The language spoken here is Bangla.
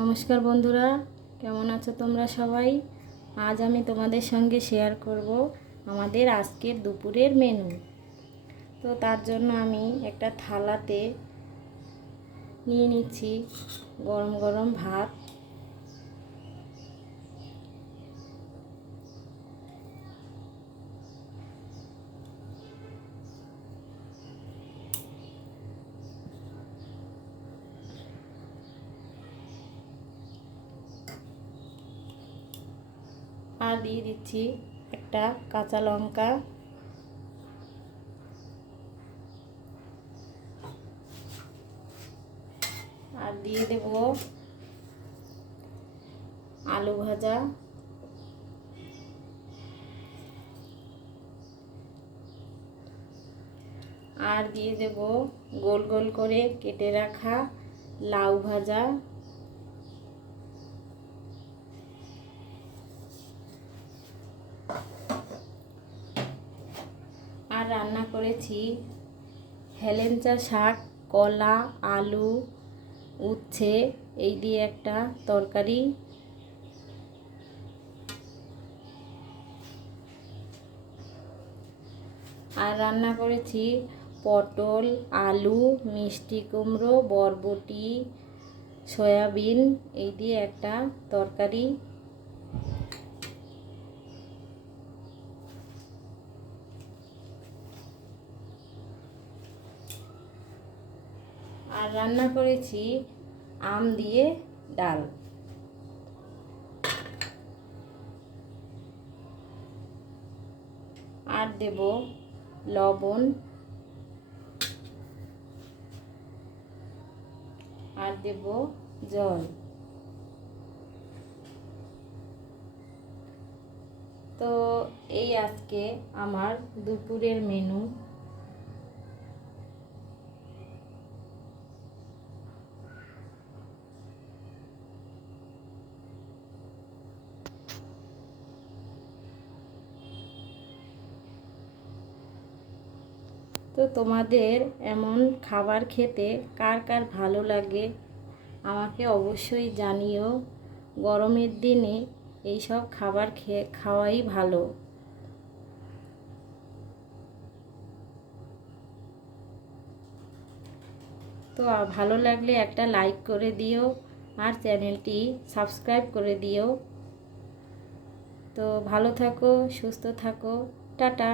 নমস্কার বন্ধুরা, কেমন আছো তোমরা সবাই? আজ আমি তোমাদের সঙ্গে শেয়ার করব আমাদের আজকের দুপুরের মেনু। তো তার জন্য আমি একটা থালাতে নিয়ে নিচ্ছি গরম গরম ভাত, আর দিয়ে দিচ্ছি একটা কাঁচা লঙ্কা, আর দিয়ে দেব আলু ভাজা, আর দিয়ে দেব গোল গোল করে কেটে রাখা লাউ ভাজা, আর রান্না করেছি হেলেঞ্চা শাক, কলা, আলু, উচ্ছে এই দিয়ে একটা তরকারি, আর রান্না করেছি পটল, আলু, মিষ্টি কুমড়ো, বরবটি, সয়াবিন এই দিয়ে একটা তরকারি, আর রান্না করেছি আম দিয়ে ডাল। আর দেব লবণ, আর দেব জল। তো এই আজকে আমার দুপুরের মেনু। তো তোমাদের এমন খাবার খেতে কার কার ভালো লাগে আমাকে অবশ্যই জানিও। গরমের দিনে এই সব খাবার খাওয়াই ভালো। তো ভালো লাগলে একটা লাইক করে দিও, আর চ্যানেলটি সাবস্ক্রাইব করে দিও। তো ভালো থাকো, সুস্থ থাকো, টাটা।